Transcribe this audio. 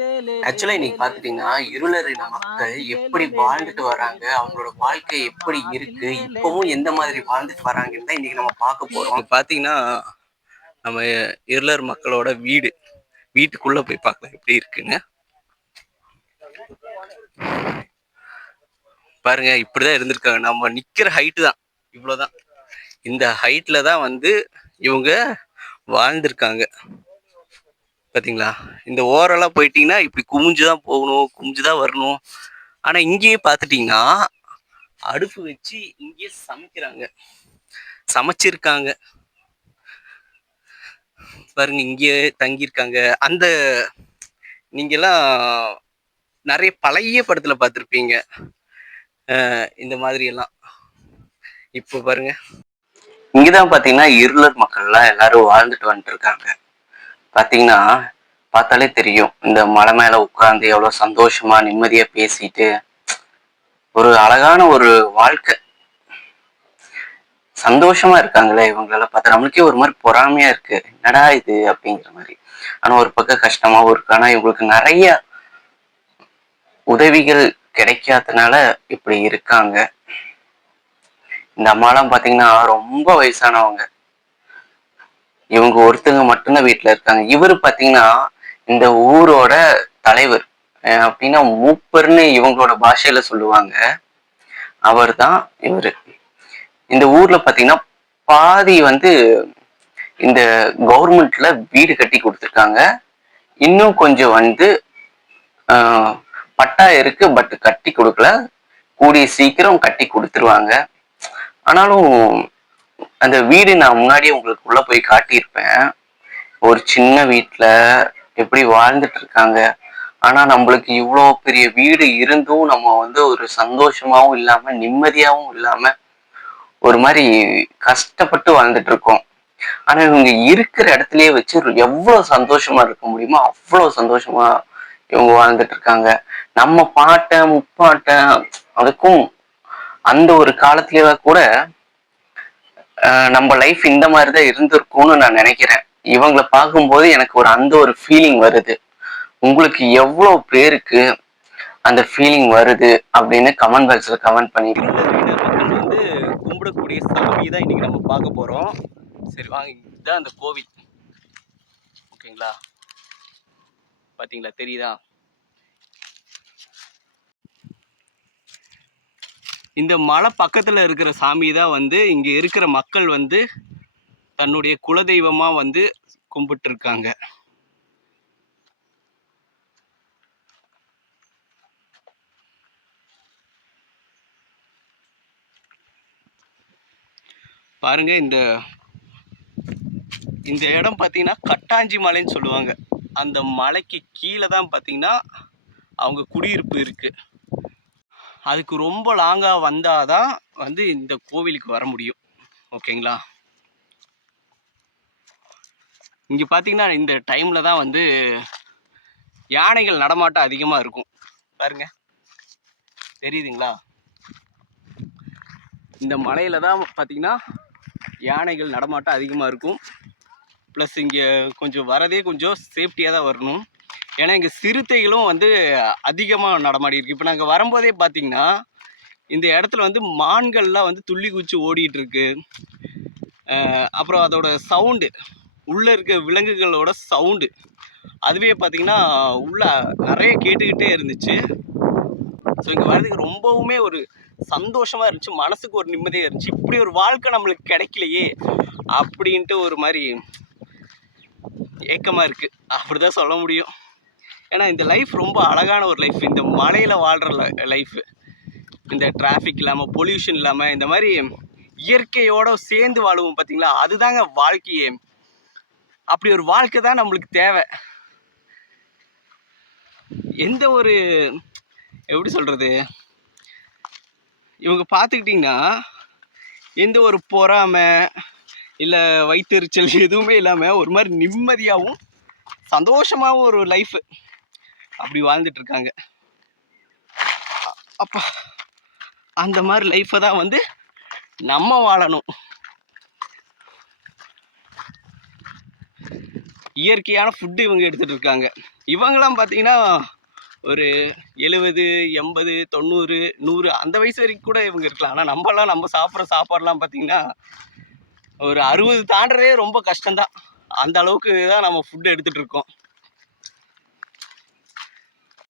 ஆக்சுவலா இன்னைக்கு பாத்துட்டீங்கன்னா இருளறின மக்கள் எப்படி வாழ்ந்துட்டு வராங்க அவங்களோட வாழ்க்கை எப்படி இருக்கு இப்பவும் எந்த மாதிரி வாழ்ந்துட்டு வராங்கன்னு தான் இன்னைக்கு நம்ம பார்க்க போறோம். பாத்தீங்கன்னா நம்ம இருளர் மக்களோட வீடு வீட்டுக்குள்ள போய் பார்க்கலாம் எப்படி இருக்குன்னு. பாருங்க இப்படிதான் இருந்திருக்காங்க. நம்ம நிக்கிற ஹைட்டு தான் இவ்வளவுதான். இந்த ஹைட்ல தான் வந்து இவங்க வாழ்ந்திருக்காங்க. பார்த்தீங்களா இந்த ஓரெல்லாம் போயிட்டீங்கன்னா இப்படி குமிஞ்சு தான் போகணும் குமிஞ்சு தான் வரணும். ஆனால் இங்கேயே பார்த்துட்டிங்கன்னா அடுப்பு வச்சு இங்கேயே சமைக்கிறாங்க. சமைச்சிருக்காங்க. பாருங்க இங்கேயே தங்கியிருக்காங்க. அந்த நீங்கெல்லாம் நிறைய பழைய படத்தில் பார்த்துருப்பீங்க இந்த மாதிரி எல்லாம் இப்போ பாருங்க. இங்கதான் பாத்தீங்கன்னா இருளர் மக்கள்லாம் எல்லாரும் வாழ்ந்துட்டு வந்துட்டு இருக்காங்க. பாத்தீங்கன்னா பார்த்தாலே தெரியும். இந்த மலை மேல உட்காந்து எவ்வளவு சந்தோஷமா நிம்மதியா பேசிட்டு ஒரு அழகான ஒரு வாழ்க்கை. சந்தோஷமா இருக்காங்களே இவங்களெல்லாம் பார்த்தா. நம்மளுக்கே ஒரு மாதிரி பொறாமையா இருக்கு. என்னடா இது அப்படிங்கிற மாதிரி. ஆனா ஒரு பக்கம் கஷ்டமாவும் இருக்கு. ஆனா இவங்களுக்கு நிறைய உதவிகள் கிடைக்காதனால இப்படி இருக்காங்க. இந்த அம்மாலாம் பாத்தீங்கன்னா ரொம்ப வயசானவங்க. இவங்க ஒருத்தங்க மட்டும்தான் வீட்டுல இருக்காங்க. இவர் பாத்தீங்கன்னா இந்த ஊரோட தலைவர். அப்படின்னா மூப்பர்னு இவங்களோட பாஷையில சொல்லுவாங்க. அவர் தான் இவரு. இந்த ஊர்ல பாத்தீங்கன்னா பாதி வந்து இந்த கவர்மெண்ட்ல வீடு கட்டி கொடுத்துருக்காங்க. இன்னும் கொஞ்சம் வந்து பட்டா இருக்கு பட் கட்டி கொடுக்கல. கூடிய சீக்கிரம் கட்டி கொடுத்துருவாங்க. ஆனாலும் அந்த வீடு நான் முன்னாடியே உங்களுக்கு உள்ள போய் காட்டியிருப்பேன். ஒரு சின்ன வீட்டில் எப்படி வாழ்ந்துட்டு இருக்காங்க ஆனா நம்மளுக்கு இவ்வளோ பெரிய வீடு இருந்தும் நம்ம வந்து ஒரு சந்தோஷமாவும் இல்லாம நிம்மதியாவும் இல்லாம ஒரு மாதிரி கஷ்டப்பட்டு வாழ்ந்துட்டு இருக்கோம் ஆனா இவங்க இருக்கிற இடத்துலயே வச்சு எவ்வளவு சந்தோஷமா இருக்க முடியுமோ அவ்வளவு சந்தோஷமா இவங்க வாழ்ந்துட்டு இருக்காங்க நம்ம பாட்டன் முப்பாட்டை அதுக்கும் அந்த ஒரு காலத்திலேயே கூட நம்ம லைஃப் இந்த மாதிரி தான் இருந்திருக்கும்னு நான் நினைக்கிறேன். இவங்களை பார்க்கும்போது எனக்கு ஒரு அந்த ஒரு ஃபீலிங் வருது. உங்களுக்கு எவ்வளோ பேருக்கு அந்த ஃபீலிங் வருது அப்படின்னு கமெண்ட் பாக்ஸில் கமெண்ட் பண்ணிட்டு வந்து கும்பிடக்கூடிய சாமி தான் இன்னைக்கு நம்ம பார்க்க போகிறோம் சரி வாங்க இதுதான் அந்த கோவில். ஓகேங்களா? பார்த்தீங்களா தெரியுதா? இந்த மலை பக்கத்தில் இருக்கிற சாமி தான் வந்து இங்கே இருக்கிற மக்கள் வந்து தன்னுடைய குலதெய்வமாக வந்து கும்பிட்டுருக்காங்க. பாருங்க இந்த இந்த இடம் பார்த்தீங்கன்னா கட்டாஞ்சி மலைன்னு சொல்லுவாங்க. அந்த மலைக்கு கீழே தான் பார்த்தீங்கன்னா அவங்க குடியிருப்பு இருக்குது அதுக்கு ரொம்ப லாங்காக வந்தால் தான் வந்து இந்த கோவிலுக்கு வர முடியும். ஓகேங்களா? இங்கே பார்த்தீங்கன்னா இந்த டைமில் தான் வந்து யானைகள் நடமாட்டம் அதிகமாக இருக்கும். பாருங்க. தெரியுதுங்களா? இந்த மலையில் தான் பார்த்தீங்கன்னா யானைகள் நடமாட்டம் அதிகமாக இருக்கும். ப்ளஸ் இங்கே கொஞ்சம் வரதே கொஞ்சம் சேஃப்டியாக தான் வரணும். ஏன்னா இங்கே சிறுத்தைகளும் வந்து அதிகமாக நடமாடி இருக்கு. இப்போ நாங்கள் வரும்போதே பார்த்தீங்கன்னா இந்த இடத்துல வந்து மான்கள்லாம் வந்து துள்ளி குச்சி ஓடிட்டு இருக்கு. அப்புறம் அதோட சவுண்டு உள்ளே இருக்க விலங்குகளோட சவுண்டு அதுவே பார்த்திங்கன்னா உள்ள நிறைய கேட்டுக்கிட்டே இருந்துச்சு. ஸோ இங்கே வர்றதுக்கு ரொம்பவுமே ஒரு சந்தோஷமாக இருந்துச்சு. மனசுக்கு ஒரு நிம்மதியாக இருந்துச்சு. இப்படி ஒரு வாழ்க்கை நம்மளுக்கு கிடைக்கலையே அப்படின்ட்டு ஒரு மாதிரி ஏக்கமாக இருக்குது அப்படி தான் சொல்ல முடியும். ஏன்னா இந்த லைஃப் ரொம்ப அழகான ஒரு லைஃப் இந்த மலையில் வாழ்கிற லைஃப் இந்த டிராஃபிக் இல்லாமல் பொல்யூஷன் இல்லாமல் இந்த மாதிரி இயற்கையோடு சேர்ந்து வாழுவோம் பார்த்தீங்களா அதுதாங்க வாழ்க்கையே. அப்படி ஒரு வாழ்க்கை தான் நம்மளுக்கு தேவை. எந்த ஒரு எப்படி சொல்கிறது இவங்க பார்த்துக்கிட்டிங்கன்னா எந்த ஒரு பொறாமை இல்லை வயிற்றுச்சல் எதுவுமே இல்லாமல் ஒரு மாதிரி நிம்மதியாகவும் சந்தோஷமாகவும் ஒரு லைஃப் அப்படி வாழ்ந்துட்டு இருக்காங்க அப்பா அந்த மாதிரி லைஃப்பை தான் வந்து நம்ம வாழணும். இயற்கையான ஃபுட்டு இவங்க எடுத்துகிட்டு இருக்காங்க இவங்கெல்லாம் பார்த்தீங்கன்னா ஒரு எழுபது எண்பது தொண்ணூறு நூறு அந்த வயசு வரைக்கும் கூட இவங்க இருக்கலாம். ஆனால் நம்மலாம் நம்ம சாப்பிட்ற சாப்பாடுலாம் பார்த்திங்கன்னா ஒரு அறுபது தாண்டுறதே ரொம்ப கஷ்டம்தான். அந்த அளவுக்கு தான் நம்ம ஃபுட்டு எடுத்துகிட்டு இருக்கோம்